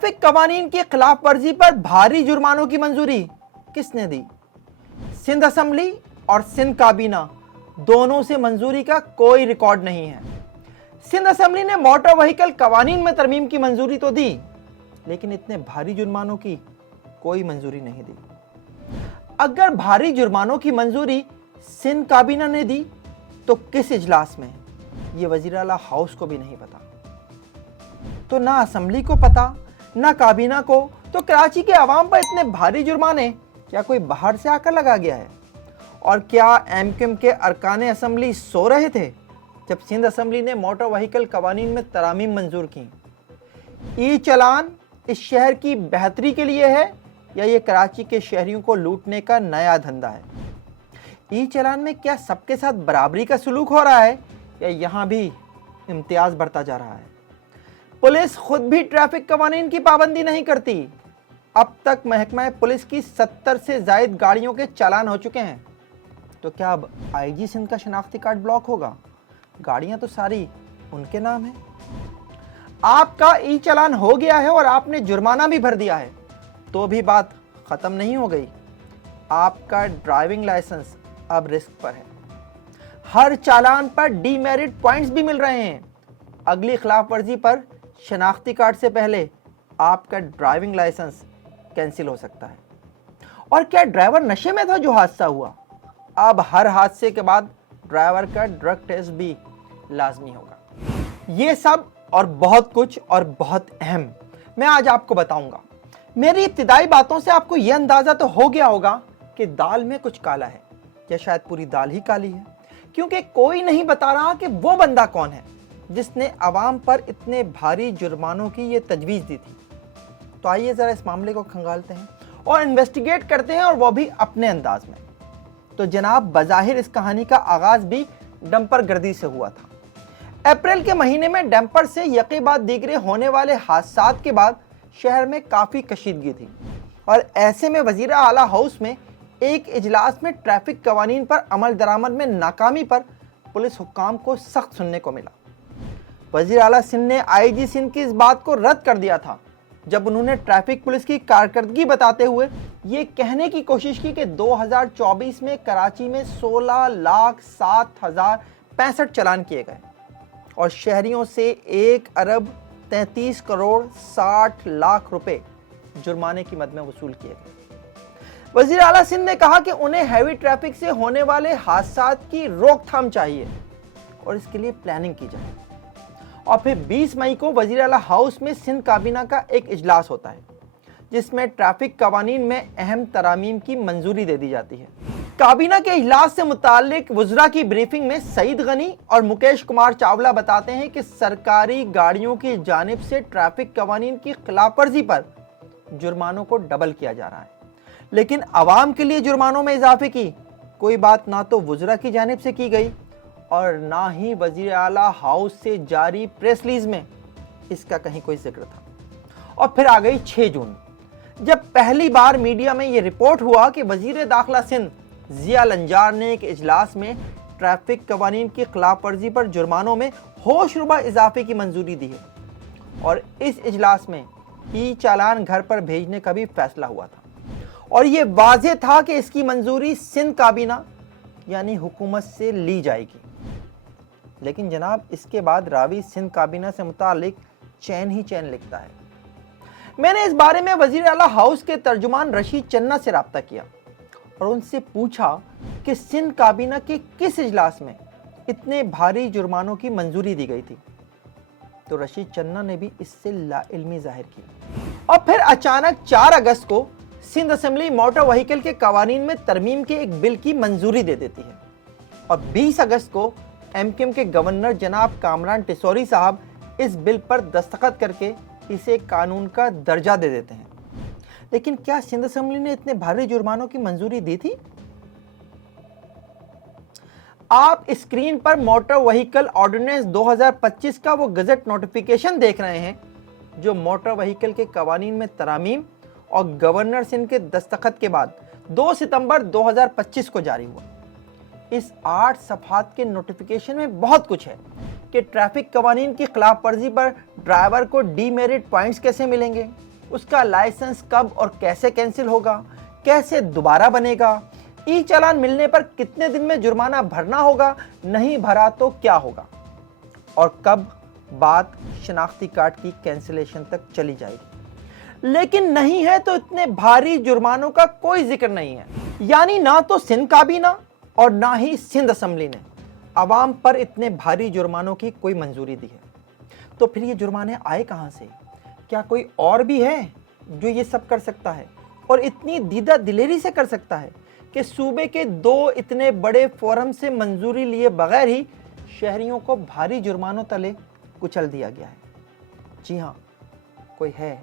Traffic कवानीन की खिलाफ वर्जी पर भारी जुर्मानों की मंजूरी किसने दी? सिंध असेंबली और सिंध काबीना दोनों से मंजूरी का कोई रिकॉर्ड नहीं है। सिंध असेंबली ने मोटर व्हीकल कवानीन में तरमीम की मंजूरी तो दी, लेकिन इतने भारी जुर्मानों की कोई मंजूरी नहीं दी। अगर भारी जुर्मानों की मंजूरी सिंध काबीना ने दी तो किस इजलास में, ये वजीर आला हाउस को भी नहीं पता। तो ना असेंबली को पता ना काबीना को, तो कराची के अवाम पर इतने भारी जुर्माने क्या कोई बाहर से आकर लगा गया है? और क्या एमक्यूएम के अरकान असेंबली सो रहे थे जब सिंध असेंबली ने मोटर व्हीकल कवानीन में तरामीम मंजूर की? ई चलान इस शहर की बेहतरी के लिए है या ये कराची के शहरियों को लूटने का नया धंधा है? ई चलान में क्या सबके साथ बराबरी का सलूक हो रहा है या यहाँ भी इम्तियाज बढ़ता जा रहा है? पुलिस खुद भी ट्रैफिक कवानीन की पाबंदी नहीं करती। अब तक महकमा पुलिस की 70 से जायद गाड़ियों के चालान हो चुके हैं। तो क्या अब आईजी सिंध का शनाख्ती कार्ड ब्लॉक होगा? गाड़ियां तो सारी उनके नाम है। आपका ई चालान हो गया है और आपने जुर्माना भी भर दिया है, तो भी बात खत्म नहीं हो गई। आपका ड्राइविंग लाइसेंस अब रिस्क पर है। हर चालान पर डीमेरिट पॉइंट्स भी मिल रहे हैं। अगली खिलाफ वर्जी पर शनाख्ती कार्ड से पहले आपका ड्राइविंग लाइसेंस कैंसिल हो सकता है। और क्या ड्राइवर नशे में था जो हादसा हुआ? अब हर हादसे के बाद ड्राइवर का ड्रग टेस्ट भी लाजमी होगा। ये सब और बहुत कुछ और बहुत अहम मैं आज आपको बताऊंगा। मेरी इब्तिदाई बातों से आपको यह अंदाजा तो हो गया होगा कि दाल में कुछ काला है, या शायद पूरी दाल ही काली है, क्योंकि कोई नहीं बता रहा कि वो बंदा कौन है जिसने अवाम पर इतने भारी जुर्मानों की ये तजवीज़ दी थी। तो आइए ज़रा इस मामले को खंगालते हैं और इन्वेस्टिगेट करते हैं, और वो भी अपने अंदाज में। तो जनाब, बज़ाहिर इस कहानी का आगाज़ भी डंपर गर्दी से हुआ था। अप्रैल के महीने में डंपर से यके बाद दीगरे होने वाले हादसात के बाद शहर में काफ़ी कशीदगी थी, और ऐसे में वज़ीर आला हाउस में एक इजलास में ट्रैफिक कवानीन पर अमल दरामद में नाकामी पर पुलिस हुक्काम को सख्त सुनने को मिला। वज़ीर आला सिंध ने आईजी सिंध की इस बात को रद्द कर दिया था जब उन्होंने ट्रैफिक पुलिस की कारकर्दगी बताते हुए ये कहने की कोशिश की कि 2024 में कराची में 16,07,065 चालान किए गए और शहरियों से 1,33,60,00,000 रुपए जुर्माने की मद में वसूल किए गए। वज़ीर आला सिंध ने कहा कि उन्हें हैवी ट्रैफिक से होने वाले हादसात की रोकथाम चाहिए और इसके लिए प्लानिंग की जाए। और फिर 20 मई को वज़ीर आला हाउस में सिंध काबीना का एक इजलास होता है जिसमें ट्रैफिक कवानीन में अहम तरामीम की मंजूरी दे दी जाती है। काबीना के इजलास से मुताल्लिक वज़रा की ब्रीफिंग में सईद गनी और मुकेश कुमार चावला बताते हैं कि सरकारी गाड़ियों की जानिब से ट्रैफिक कवानीन की खिलाफ वर्जी पर जुर्मानों को डबल किया जा रहा है, लेकिन आवाम के लिए जुर्मानों में इजाफे की कोई बात ना तो वज़रा की जानिब से की गई और ना ही वज़ीर आला हाउस से जारी प्रेस रिलीज में इसका कहीं कोई जिक्र था। और फिर आ गई 6 जून, जब पहली बार मीडिया में यह रिपोर्ट हुआ कि वज़ीर दाखिला सिंध ज़िया लंजार ने एक इजलास में ट्रैफिक कवानीन की खिलाफ वर्जी पर जुर्मानों में होशरुबा इजाफे की मंजूरी दी है, और इस इजलास में ई चालान घर पर भेजने का भी फैसला हुआ था, और ये वाज़ेह था कि इसकी मंजूरी सिंध काबीना यानी हुकूमत से ली जाएगी। लेकिन जनाब, इसके बाद रावी सिंध काबीना से मुतालिक चैन ही चैन लिखता है। मैंने इस बारे में वज़ीर आला हाउस के तर्जुमान रशीद चन्ना से राब्ता किया और उनसे पूछा कि सिंध काबीना के किस इजलास में इतने भारी जुर्मानों की मंजूरी दी गई थी। तो रशीद चन्ना ने भी इससे लाइल्मी जाहिर की। और फिर अचानक 4 अगस्त को सिंध असेंबली मोटर व्हीकल के कवानीन में तरमीम के एक बिल की मंजूरी दे देती है, और 20 अगस्त को एमक्यूएम के गवर्नर जनाब कामरान टिसौरी साहब इस बिल पर दस्तखत करके इसे कानून का दर्जा दे देते हैं। लेकिन क्या सिंध असेंबली ने इतने भारी जुर्मानों की मंजूरी दी थी? आप स्क्रीन पर मोटर व्हीकल ऑर्डिनेंस 2025 का वो गजट नोटिफिकेशन देख रहे हैं जो मोटर व्हीकल के कवानीन में तरामीम और गवर्नर सिंध के दस्तखत के बाद 2 सितंबर 2025 को जारी हुआ। इस 8 सफ़हात के नोटिफिकेशन में बहुत कुछ है कि ट्रैफिक कवानीन की खिलाफ वर्जी पर ड्राइवर को डीमेरिट पॉइंट्स कैसे मिलेंगे, اس کا لائسنس کب اور کیسے کینسل ہوگا, کیسے دوبارہ بنے گا, ای چالان ملنے پر کتنے دن میں جرمانہ بھرنا ہوگا, نہیں بھرا تو کیا ہوگا, اور کب بات شناختی کارڈ کی کینسلیشن تک چلی جائے گی. لیکن نہیں ہے تو اتنے بھاری جرمانوں کا کوئی ذکر نہیں ہے. یعنی نہ تو سندھ کابینہ اور نہ ہی سندھ اسمبلی نے عوام پر اتنے بھاری جرمانوں کی کوئی منظوری دی ہے. تو پھر یہ جرمانے آئے کہاں سے؟ کیا کوئی اور بھی ہے جو یہ سب کر سکتا ہے اور اتنی دیدہ دلیری سے کر سکتا ہے کہ صوبے کے 2 اتنے بڑے فورم سے منظوری لیے بغیر ہی شہریوں کو بھاری جرمانوں تلے کچل دیا گیا ہے؟ جی ہاں, کوئی ہے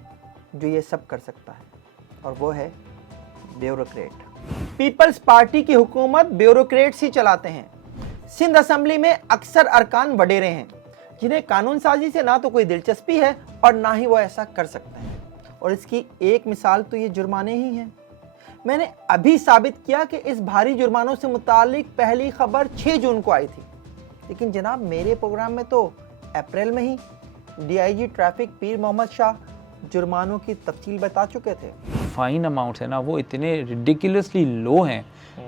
جو یہ سب کر سکتا ہے, اور وہ ہے بیوروکریٹ. پیپلز پارٹی کی حکومت بیوروکریٹس ہی چلاتے ہیں. سندھ اسمبلی میں اکثر ارکان وڈیرے ہیں جنہیں قانون سازی سے نہ تو کوئی دلچسپی ہے اور نہ ہی وہ ایسا کر سکتے ہیں, اور اس کی ایک مثال تو یہ جرمانے ہی ہیں. میں نے ابھی ثابت کیا کہ اس بھاری جرمانوں سے متعلق پہلی خبر 6 جون کو آئی تھی, لیکن جناب میرے پروگرام میں تو اپریل میں ہی ڈی آئی جی ٹریفک پیر محمد شاہ جرمانوں کی تفصیل بتا چکے تھے. فائن اماؤنٹس ہیں نا وہ اتنے ریڈیکولسلی لو ہیں,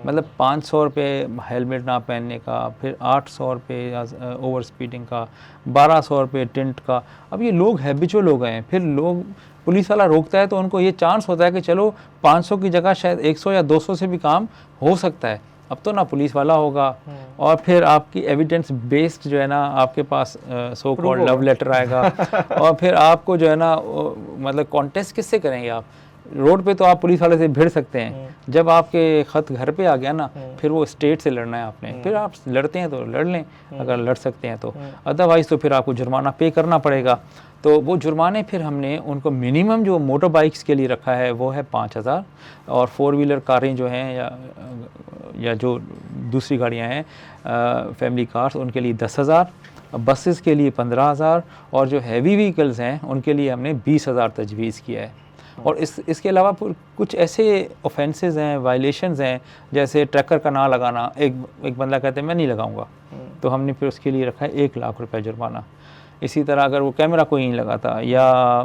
مطلب 500 روپے ہیلمٹ نہ پہننے کا, پھر 800 روپے اوور سپیڈنگ کا, 1200 روپے ٹنٹ کا. اب یہ لوگ ہیبیچول ہو گئے ہیں, پھر لوگ پولیس والا روکتا ہے تو ان کو یہ چانس ہوتا ہے کہ چلو 500 کی جگہ شاید 100 یا 200 سے بھی کام ہو سکتا ہے. اب تو نہ پولیس والا ہوگا, اور پھر آپ کی ایویڈنس بیسڈ جو ہے نا آپ کے پاس سو کالڈ لو لیٹر آئے گا, اور پھر آپ کو جو ہے نا مطلب کانٹیسٹ کس سے کریں گے آپ؟ روڈ پہ تو آپ پولیس والے سے بھیڑ سکتے ہیں, جب آپ کے خط گھر پہ آ گیا نا پھر وہ اسٹیٹ سے لڑنا ہے آپ نے. پھر آپ لڑتے ہیں تو لڑ لیں اگر لڑ سکتے ہیں تو, ادروائز تو پھر آپ کو جرمانہ پے کرنا پڑے گا. تو وہ جرمانے پھر ہم نے ان کو منیمم جو موٹر بائکس کے لیے رکھا ہے وہ ہے 5000, اور 4 ویلر کاریں جو ہیں یا جو دوسری گاڑیاں ہیں فیملی کارز ان کے لیے 10,000, بسز کے لیے 15,000, اور جو ہیوی وہیکلز ہیں ان کے لیے ہم نے 20,000 تجویز کیا ہے. اور اس کے علاوہ کچھ ایسے اوفینسز ہیں, وائلیشنز ہیں, جیسے ٹریکر کا نہ لگانا. ایک بندہ کہتے ہیں میں نہیں لگاؤں گا, تو ہم نے پھر اس کے لیے رکھا ہے 1 لاکھ روپے جرمانہ. اسی طرح اگر وہ کیمرہ کوئی نہیں لگاتا یا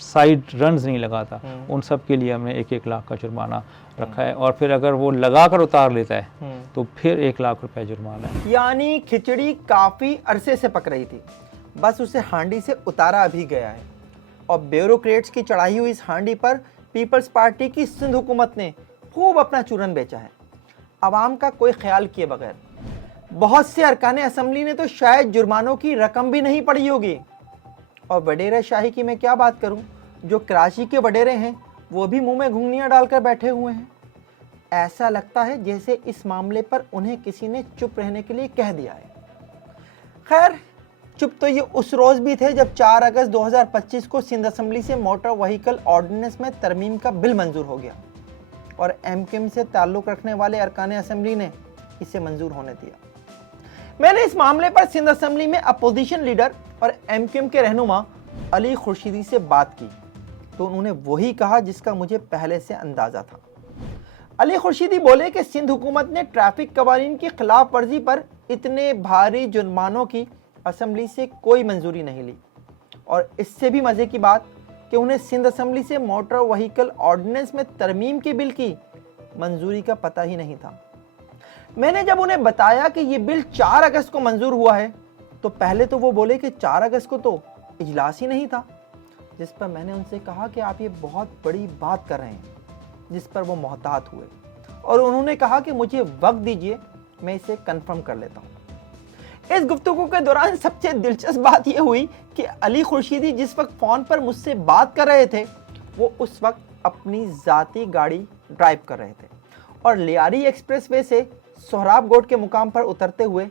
سائڈ رنز نہیں لگاتا, ان سب کے لیے ہم نے 1 لاکھ کا جرمانہ رکھا ہے. اور پھر اگر وہ لگا کر اتار لیتا ہے تو پھر 1 لاکھ روپے جرمانہ ہے. یعنی کھچڑی کافی عرصے سے پک رہی تھی, بس اسے ہانڈی سے اتارا بھی گیا ہے, اور بیوروکریٹس کی چڑھائی ہوئی اس ہانڈی پر پیپلز پارٹی کی سندھ حکومت نے خوب اپنا چورن بیچا ہے, عوام کا کوئی خیال کیے بغیر. بہت سے ارکان اسمبلی نے تو شاید جرمانوں کی رقم بھی نہیں پڑھی ہوگی. اور وڈیرے شاہی کی میں کیا بات کروں, جو کراچی کے وڈیرے ہیں وہ بھی منہ میں گھنگنیاں ڈال کر بیٹھے ہوئے ہیں. ایسا لگتا ہے جیسے اس معاملے پر انہیں کسی نے چپ رہنے کے لیے کہہ دیا ہے. خیر, چپ تو یہ اس روز بھی تھے جب 4 اگست 2025 کو سندھ اسمبلی سے موٹر وہیکل آرڈیننس میں ترمیم کا بل منظور ہو گیا, اور ایم کیو ایم سے تعلق رکھنے والے ارکان اسمبلی نے اسے منظور ہونے دیا. میں نے اس معاملے پر سندھ اسمبلی میں اپوزیشن لیڈر اور ایم کیو ایم کے رہنما علی خورشیدی سے بات کی, تو انہوں نے وہی کہا جس کا مجھے پہلے سے اندازہ تھا. علی خورشیدی بولے کہ سندھ حکومت نے ٹریفک قوانین کی خلاف ورزی پر اتنے بھاری جرمانوں کی اسمبلی سے کوئی منظوری نہیں لی, اور اس سے بھی مزے کی بات کہ انہیں سندھ اسمبلی سے موٹر وہیکل آرڈیننس میں ترمیم کے بل کی منظوری کا پتہ ہی نہیں تھا. میں نے جب انہیں بتایا کہ یہ بل 4 اگست کو منظور ہوا ہے تو پہلے تو وہ بولے کہ 4 اگست کو تو اجلاس ہی نہیں تھا, جس پر میں نے ان سے کہا کہ آپ یہ بہت بڑی بات کر رہے ہیں, جس پر وہ محتاط ہوئے, اور انہوں نے کہا کہ مجھے وقت دیجئے, میں اسے کنفرم کر لیتا ہوں. اس گفتگو کے دوران سب سے دلچسپ بات یہ ہوئی کہ علی خورشیدی جس وقت فون پر مجھ سے بات کر رہے تھے وہ اس وقت اپنی ذاتی گاڑی ڈرائیو کر رہے تھے, اور لیاری ایکسپریس وے سے سہراب گوٹ کے مقام پر اترتے ہوئے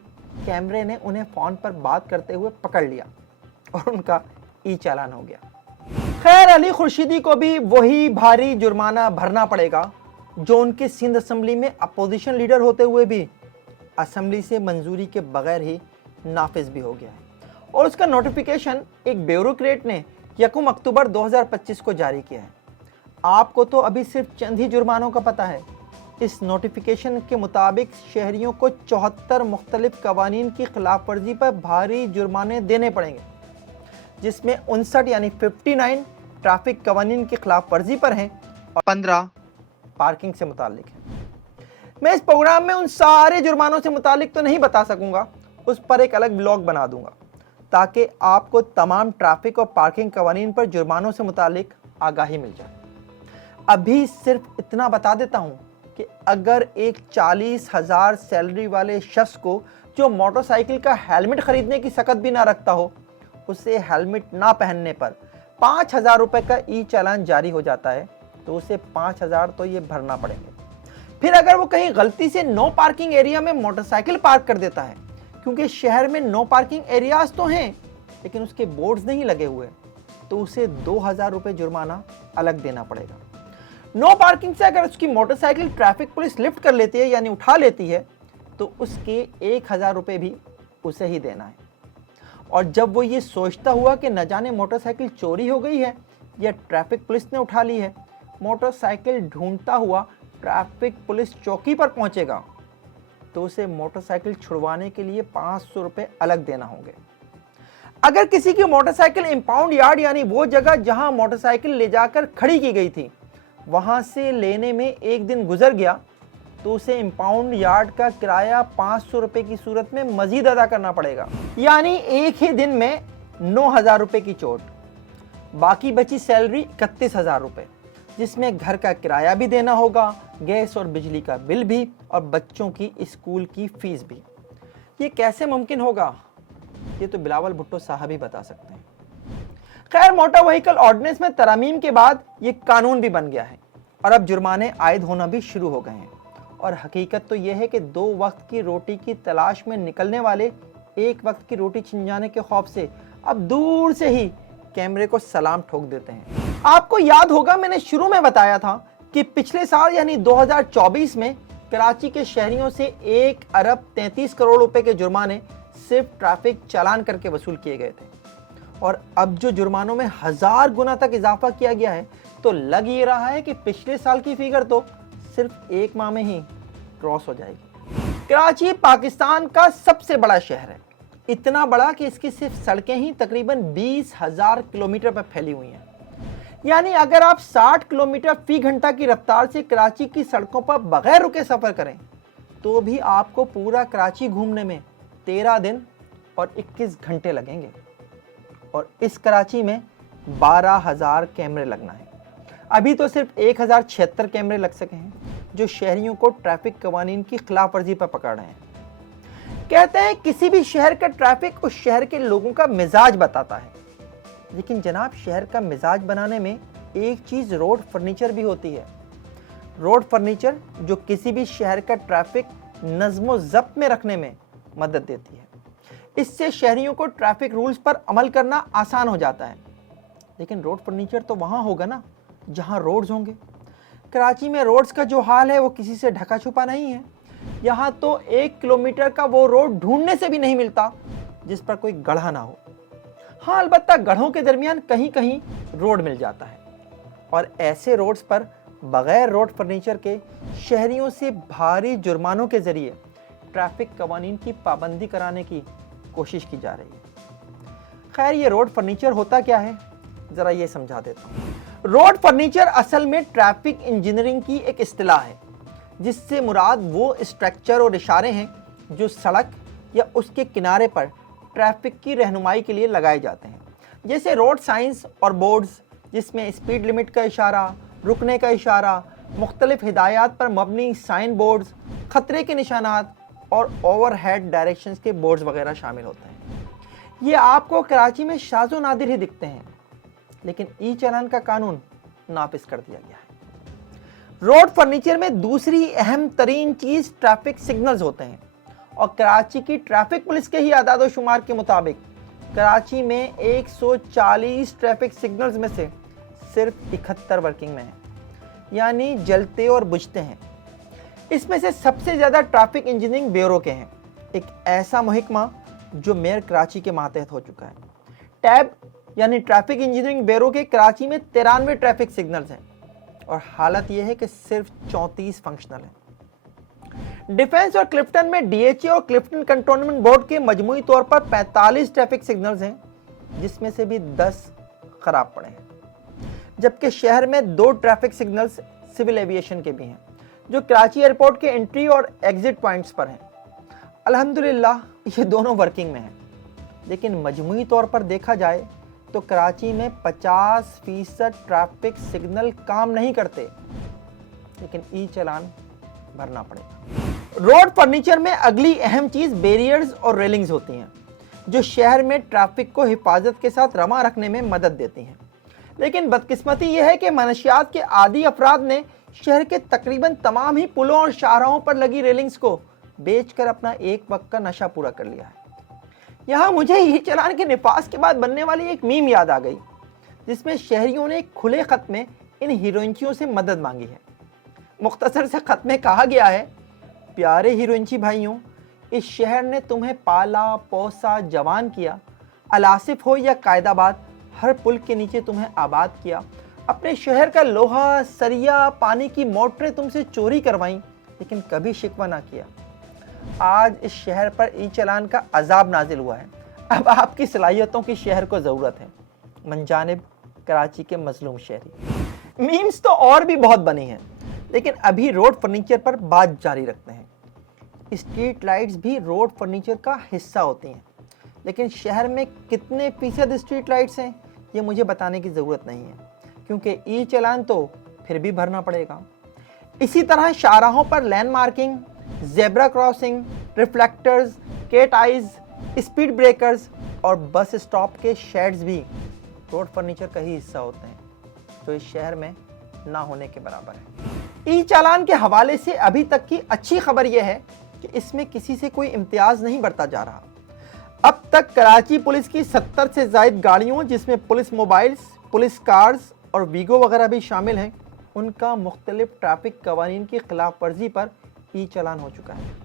کیمرے نے انہیں فون پر بات کرتے ہوئے پکڑ لیا, اور ان کا ای چالان ہو گیا. خیر, علی خورشیدی کو بھی وہی بھاری جرمانہ بھرنا پڑے گا جو ان کے سندھ اسمبلی میں اپوزیشن لیڈر ہوتے ہوئے بھی اسمبلی سے منظوری کے بغیر ہی نافذ بھی ہو گیا ہے, اور اس کا نوٹیفیکیشن ایک بیوروکریٹ نے 1 اکتوبر 2025 کو جاری کیا ہے. آپ کو تو ابھی صرف چند ہی جرمانوں کا پتہ ہے. اس نوٹیفیکیشن کے مطابق شہریوں کو 74 مختلف قوانین کی خلاف ورزی پر بھاری جرمانے دینے پڑیں گے, جس میں 59 یعنی 59 ट्रैफिक कवानीन की खिलाफ वर्जी पर हैं और 15 पार्किंग से मुतालिक हैं। मैं इस प्रोग्राम में उन सारे जुर्मानों से मुतालिक तो नहीं बता सकूंगा, उस पर एक अलग ब्लॉग बना दूंगा ताकि आपको तमाम ट्रैफिक और पार्किंग कवानीन पर जुर्मानों से मुतालिक आगाही मिल जाए। अभी सिर्फ इतना बता देता हूं कि अगर एक 40,000 सैलरी वाले शख्स को जो मोटरसाइकिल का हेलमेट खरीदने की सकत भी ना रखता हो, उसे हेलमेट ना पहनने पर 5,000 रुपये का ई चालान जारी हो जाता है, तो उसे 5,000 तो ये भरना पड़ेंगे। फिर अगर वो कहीं गलती से नो पार्किंग एरिया में मोटरसाइकिल पार्क कर देता है, क्योंकि शहर में नो पार्किंग एरियाज तो हैं लेकिन उसके बोर्ड्स नहीं लगे हुए, तो उसे 2,000 रुपये जुर्माना अलग देना पड़ेगा। नो पार्किंग से अगर उसकी मोटरसाइकिल ट्रैफिक पुलिस लिफ्ट कर लेती है यानी उठा लेती है, तो उसके 1,000 रुपये भी उसे ही देना है। और जब वो ये सोचता हुआ कि न जाने मोटरसाइकिल चोरी हो गई है या ट्रैफिक पुलिस ने उठा ली है, मोटरसाइकिल ढूंढता हुआ ट्रैफिक पुलिस चौकी पर पहुंचेगा, तो उसे मोटरसाइकिल छुड़वाने के लिए 500 रुपये अलग देना होंगे। अगर किसी की मोटरसाइकिल इंपाउंड यार्ड यानी वो जगह जहां मोटरसाइकिल ले जाकर खड़ी की गई थी, वहां से लेने में एक दिन गुजर गया, तो उसे इंपाउंड यार्ड का किराया 500 रुपये की सूरत में मजीद अदा करना पड़ेगा, यानी एक ही दिन में 9,000 रुपये की चोट। बाकी बची सैलरी 31,000 रुपये, जिसमें घर का किराया भी देना होगा, गैस और बिजली का बिल भी, और बच्चों की स्कूल की फीस भी। ये कैसे मुमकिन होगा, ये तो बिलावल भुट्टो साहब ही बता सकते हैं। खैर, मोटर व्हीकल ऑर्डिनेंस में तरमीम के बाद ये कानून भी बन गया है और अब जुर्माने आयद होना भी शुरू हो गए हैं। और हकीकत तो यह है कि 2 वक्त की रोटी की तलाश में निकलने वाले एक वक्त की रोटी छिन जाने के खौफ से अब दूर से ही कैमरे को सलाम ठोक देते हैं। आपको याद होगा, मैंने शुरू में बताया था कि पिछले साल यानी 2024 में कराची के शहरियों से 1 अरब 33 करोड़ रुपए के जुर्माने सिर्फ ट्रैफिक चालान करके वसूल किए गए थे। और अब जो जुर्मानों में 1000 गुना तक इजाफा किया गया है, तो लग ये रहा है कि पिछले साल की फिगर तो सिर्फ 1 माह में ही क्रॉस हो जाएगी। कराची पाकिस्तान का सबसे बड़ा शहर है, इतना बड़ा कि इसकी सिर्फ सड़कें ही तकरीबन 20,000 किलोमीटर पर फैली हुई हैं। यानी अगर आप 60 किलोमीटर फी घंटा की रफ्तार से कराची की सड़कों पर बगैर रुके सफर करें, तो भी आपको पूरा कराची घूमने में 13 दिन और 21 घंटे लगेंगे। और इस कराची में 12,000 कैमरे लगना है। अभी तो सिर्फ 1,076 कैमरे लग सके हैं, जो शहरियों को ट्रैफिक कवानीन की खिलाफ वर्जी पर पकड़ रहे हैं। कहते हैं किसी भी शहर का ट्रैफिक उस शहर के लोगों का मिजाज बताता है, लेकिन जनाब, शहर का मिजाज बनाने में एक चीज रोड फर्नीचर भी होती है। रोड फर्नीचर जो किसी भी शहर का ट्रैफिक नज़्मो ज़ब्त में रखने में मदद देती है। इससे शहरियों को ट्रैफिक रूल्स पर अमल करना आसान हो जाता है। लेकिन रोड फर्नीचर तो वहाँ होगा ना जहाँ रोड्स होंगे। कराची में रोड्स का जो हाल है वो किसी से ढका छुपा नहीं है। यहाँ तो 1 किलोमीटर का वो रोड ढूंढने से भी नहीं मिलता जिस पर कोई गड्ढा ना हो। हाँ, अलबत्ता गड्ढों के दरमियान कहीं कहीं रोड मिल जाता है, और ऐसे रोड्स पर बगैर रोड फर्नीचर के शहरियों से भारी जुर्मानों के जरिए ट्रैफिक कवानीन की पाबंदी कराने की कोशिश की जा रही है। खैर, ये रोड फर्नीचर होता क्या है, जरा ये समझा देता हूँ। रोड फर्नीचर असल में ट्रैफिक इंजीनियरिंग की एक इस्तिलाह है, जिससे मुराद वो स्ट्रक्चर और इशारे हैं जो सड़क या उसके किनारे पर ट्रैफिक की रहनुमाई के लिए लगाए जाते हैं। जैसे रोड साइंस और बोर्ड्स, जिसमें स्पीड लिमिट का इशारा, रुकने का इशारा, मुख्तलिफ हिदायत पर मबनी साइन बोर्ड्स, खतरे के निशानात और ओवरहेड डायरेक्शंस के बोर्ड्स वगैरह शामिल होते हैं। ये आपको कराची में शाज़ो नादिर ही दिखते हैं, लेकिन ई चालान का कानून नाफिज कर दिया गया है। रोड फर्नीचर में दूसरी अहम तरीन चीज़ ट्रैफिक सिग्नल्स होते हैं, और कराची की ट्रैफिक पुलिस के ही आदाद शुमार के मुताबिक कराची में 140 ट्रैफिक सिग्नल्स में से सिर्फ 71 वर्किंग में हैं, यानी जलते और बुझते हैं। इसमें से सबसे ज़्यादा ट्रैफिक इंजीनियरिंग ब्यूरो के हैं, एक ऐसा महकमा जो मेयर कराची के मातहत हो चुका है। टैब यानी ट्रैफिक इंजीनियरिंग ब्यूरो के कराची में 93 ट्रैफिक सिग्नल्स हैं, और हालत यह है कि सिर्फ 34 फंक्शनल हैं। डिफेंस और क्लिफ्टन में डीएचए और क्लिफ्टन कंटोनमेंट बोर्ड के मजमूई तौर पर 45 ट्रैफिक सिग्नल्स हैं, जिसमें से भी 10 खराब पड़े हैं। जबकि शहर में 2 ट्रैफिक सिग्नल्स सिविल एविएशन के भी हैं जो कराची एयरपोर्ट के एंट्री और एग्जिट पॉइंट्स पर हैं। अल्हम्दुलिल्लाह ये दोनों वर्किंग में हैं, लेकिन मजमूई तौर पर देखा जाए तो कराची में 50% ट्रैफिक सिग्नल काम नहीं करते, लेकिन ई चालान भरना पड़ेगा। रोड फर्नीचर में अगली अहम चीज़ बैरियर्स और रेलिंग्स होती हैं जो शहर में ट्रैफिक को हिफाजत के साथ रमा रखने में मदद देती हैं। लेकिन बदकिस्मती यह है कि मनशियात के आदी अफराद ने शहर के तकरीबन तमाम ही पुलों और शाहराहों पर लगी रेलिंग्स को बेचकर अपना एक वक्त का नशा पूरा कर लिया है। यहाँ मुझे ई चालान के निफाज के बाद बनने वाली एक मीम याद आ गई, जिसमें शहरियों ने खुले खत में इन हीरोइंचियों से मदद मांगी है। मुख्तसर से खत में कहा गया है, प्यारे हीरोइंची भाइयों, इस शहर ने तुम्हें पाला पोसा जवान किया, अलासिफ हो या कायदाबाद, हर पुल के नीचे तुम्हें आबाद किया। अपने शहर का लोहा सरिया पानी की मोटरें तुमसे चोरी करवाईं, लेकिन कभी शिकवा ना किया। आज इस शहर पर ई चालान का अजाब नाजिल हुआ है। अब आपकी सलाहियतों की शहर को ज़रूरत है। मनजानिब कराची के मजलूम शहरी। मीम्स तो और भी बहुत बनी हैं, लेकिन अभी रोड फर्नीचर पर बात जारी रखते हैं। स्ट्रीट लाइट्स भी रोड फर्नीचर का हिस्सा होती हैं, लेकिन शहर में कितने फीसद स्ट्रीट लाइट्स हैं ये मुझे बताने की ज़रूरत नहीं है, क्योंकि ई चालान तो फिर भी भरना पड़ेगा। इसी तरह शाहराहों पर land marking, zebra crossing, reflectors, cat eyes, speed breakers और बस स्टॉप के शेड्स भी रोड फर्नीचर का ही हिस्सा होते हैं, जो इस शहर में ना होने के बराबर है। ई चालान के हवाले से अभी तक की अच्छी खबर यह है कि इसमें किसी से कोई इम्तियाज नहीं बरता जा रहा। अब तक कराची पुलिस की 70 से ज़ायद गाड़ियों, जिसमें पुलिस मोबाइल्स, पुलिस कार्स और वीगो वगैरह भी शामिल हैं, उनका मुख्तलिफ ट्रैफिक कवानीन की खिलाफ वर्जी पर ई चालान हो चुका है।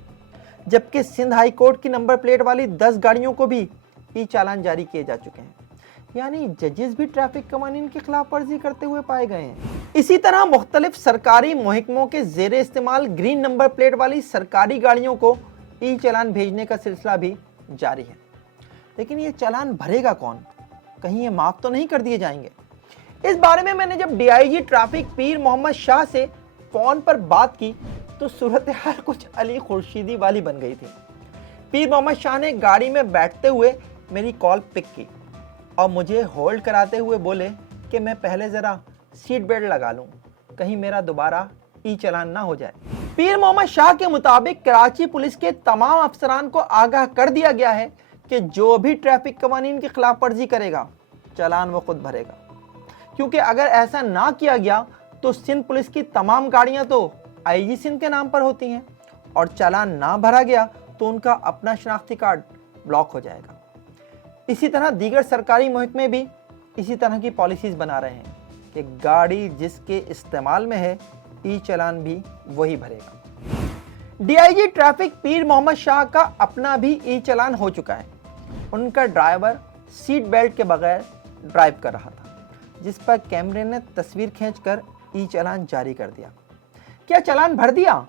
जबकि सिंध हाई कोर्ट की नंबर प्लेट वाली 10 गाड़ियों को भी ई चालान जारी किए जा चुके हैं। यानी जजेस भी ट्रैफिक कवानीन की खिलाफ वर्जी करते हुए पाए गए हैं। इसी तरह मुख्तलिफ सरकारी महकमों के जेर इस्तेमाल ग्रीन नंबर प्लेट वाली सरकारी गाड़ियों को ई चालान भेजने का सिलसिला भी जारी है। लेकिन ये चालान भरेगा कौन? कहीं ये माफ़ तो नहीं कर दिए जाएंगे? इस बारे में मैंने जब डीआईजी ट्रैफिक पीर मोहम्मद शाह से फ़ोन पर बात की तो सूरत हाल कुछ अली खुर्शीदी वाली बन गई थी। पीर मोहम्मद शाह ने गाड़ी में बैठते हुए मेरी कॉल पिक की और मुझे होल्ड कराते हुए बोले कि मैं पहले ज़रा सीट बेल्ट लगा लूँ, कहीं मेरा दोबारा ई चालान ना हो जाए। पीर मोहम्मद शाह के मुताबिक कराची पुलिस के तमाम अफसरान को आगाह कर दिया गया है कि जो भी ट्रैफिक कवानीन की खिलाफ वर्जी करेगा चालान वो खुद भरेगा, क्योंकि अगर ऐसा ना किया गया तो सिंध पुलिस की तमाम गाड़ियां तो आईजी सिंध के नाम पर होती हैं और चालान ना भरा गया तो उनका अपना शनाख्ती कार्ड ब्लॉक हो जाएगा। इसी तरह दीगर सरकारी महकमे भी इसी तरह की पॉलिसीज़ बना रहे हैं कि गाड़ी जिसके इस्तेमाल में है ई चालान भी वही भरेगा। डीआईजी ट्रैफिक पीर मोहम्मद शाह का अपना भी ई चालान हो चुका है। उनका ड्राइवर सीट बेल्ट के बगैर ड्राइव कर रहा था, जिस पर कैमरे ने तस्वीर खींचकर ई चालान जारी कर दिया। क्या चालान भर दिया?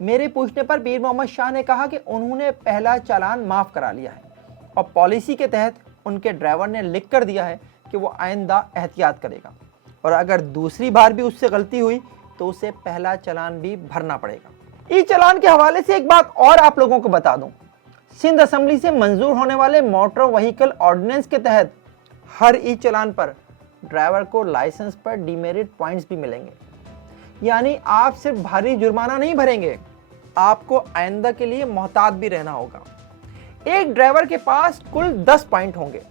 मेरे पूछने पर पीर मोहम्मद शाह ने कहा कि उन्होंने पहला चालान माफ़ करा लिया है और पॉलिसी के तहत उनके ड्राइवर ने लिख कर दिया है कि वो आइंदा एहतियात करेगा और अगर दूसरी बार भी उससे गलती हुई तो उसे पहला चालान भी भरना पड़ेगा। ई चालान के हवाले से एक बात और आप लोगों को बता दूं, सिंध असेंबली से मंजूर होने वाले मोटर व्हीकल ऑर्डिनेंस के तहत हर ई चालान पर ड्राइवर को लाइसेंस पर डीमेरिट पॉइंट्स भी मिलेंगे। यानी आप सिर्फ भारी जुर्माना नहीं भरेंगे, आपको आइंदा के लिए मोहतात भी रहना होगा। एक ड्राइवर के पास कुल 10 पॉइंट होंगे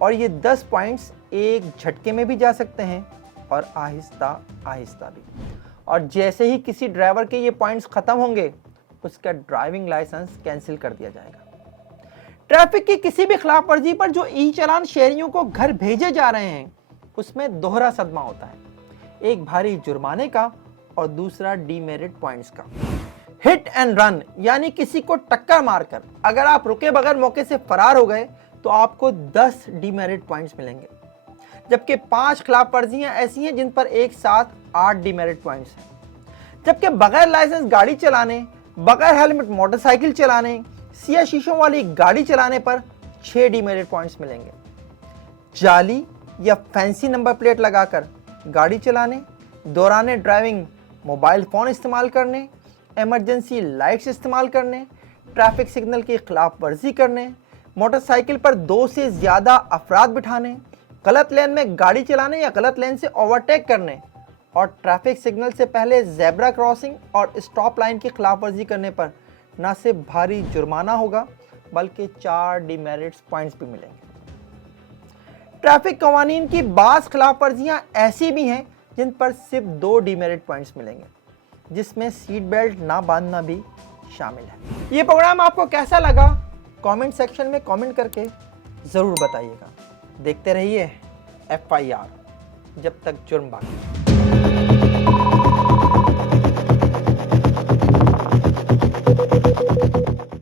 और ये 10 पॉइंट्स एक झटके में भी जा सकते हैं और आहिस्ता आहिस्ता भी। और जैसे ही किसी ड्राइवर के ये पॉइंट्स ख़त्म होंगे उसका ड्राइविंग लाइसेंस कैंसिल कर दिया जाएगा। ट्रैफिक की किसी भी खिलाफ वर्जी पर जो ई चालान शहरियों को घर भेजे जा रहे हैं उसमें दोहरा सदमा होता है, एक भारी जुर्माने का और दूसरा डीमेरिट पॉइंट्स का। हिट एंड रन यानी किसी को टक्कर मारकर अगर आप रुके बगैर मौके से फरार हो गए तो आपको 10 डीमेरिट पॉइंट्स मिलेंगे, जबकि 5 खिलाफ वर्जियां ऐसी हैं जिन पर एक साथ 8 डीमेरिट पॉइंट्स हैं। जबकि बगैर लाइसेंस गाड़ी चलाने, बगैर हेलमेट मोटरसाइकिल चलाने, सिया शीशों वाली गाड़ी चलाने पर 6 डीमेरिट पॉइंट्स मिलेंगे। जाली या फैंसी नंबर प्लेट लगाकर गाड़ी चलाने, दौरान ड्राइविंग मोबाइल फ़ोन इस्तेमाल करने, इमरजेंसी लाइट्स इस्तेमाल करने, ट्रैफिक सिग्नल की खिलाफ वर्जी करने, मोटरसाइकिल पर 2 से ज़्यादा अफराद बिठाने, गलत लेन में गाड़ी चलाने या गलत लेन से ओवरटेक करने और ट्रैफिक सिग्नल से पहले ज़ेब्रा क्रॉसिंग और स्टॉप लाइन की खिलाफ वर्जी करने पर न सिर्फ भारी जुर्माना होगा बल्कि 4 डिमेरिट्स पॉइंट्स भी मिलेंगे। ट्रैफिक कवानीन की बाज़ खिलाफ वर्जियाँ ऐसी भी हैं जिन पर सिर्फ 2 डिमेरिट पॉइंट्स मिलेंगे, जिसमें सीट बेल्ट ना बांधना भी शामिल है। ये प्रोग्राम आपको कैसा लगा कमेंट सेक्शन में कमेंट करके ज़रूर बताइएगा। देखते रहिए FIR, जब तक जुर्म बाकी।